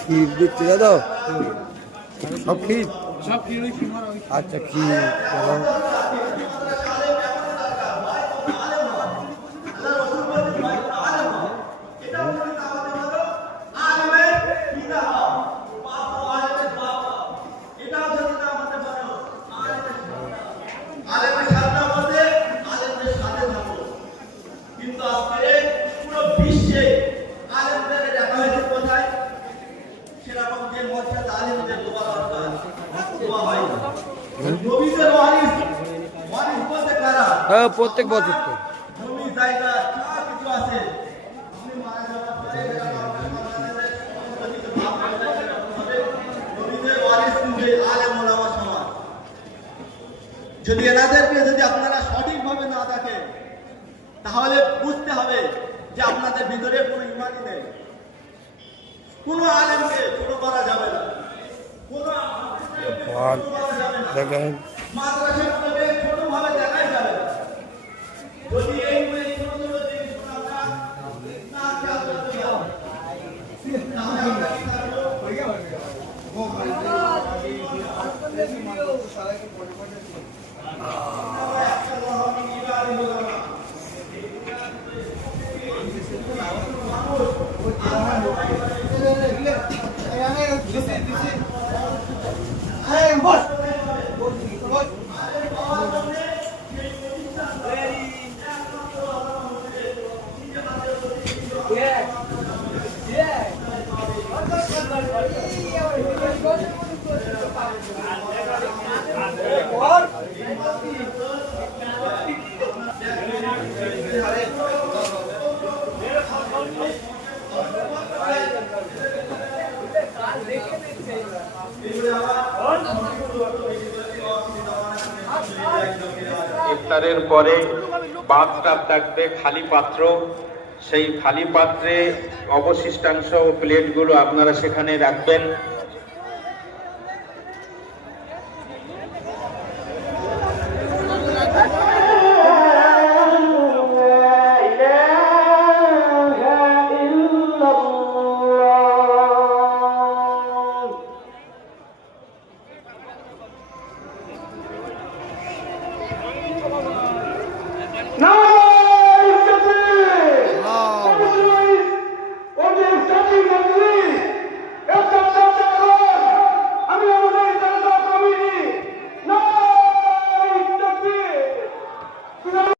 ক্ষীর দিচ্ছে দাদা, সব ক্ষীর, আচ্ছা ক্ষীর প্রত্যেক বছর তো যদি এনাদেরকে যদি আপনারা সঠিকভাবে না দেখেন তাহলে বুঝতে হবে যে আপনাদের ভিতরে কোনো ইমানই নেই। কোনো আলেমকে ছোট করা যাবে না, দেখেন মাদ্রাসাগুলোকে ছোটভাবে দেখাই যাবে না। যদি এই ছোট ছোট জিনিসগুলো আমরা না খেয়াল করতে ইফতারের পরে বাথটাব থাকবে, খালি পাত্র, সেই খালি পাত্রে অবশিষ্টাংশ ও প্লেটগুলো আপনারা সেখানে রাখবেন। No!